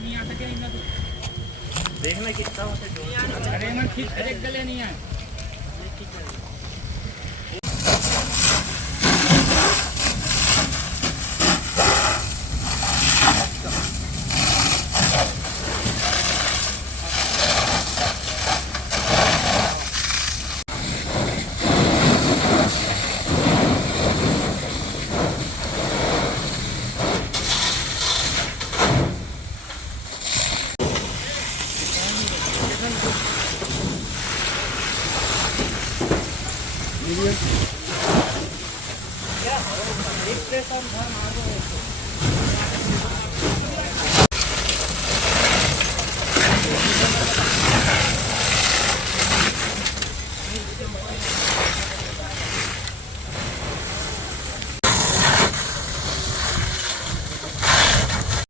नहीं आ सके इनका तो देखना कितना होते जो अरे मैं ठीक से देख गले नहीं है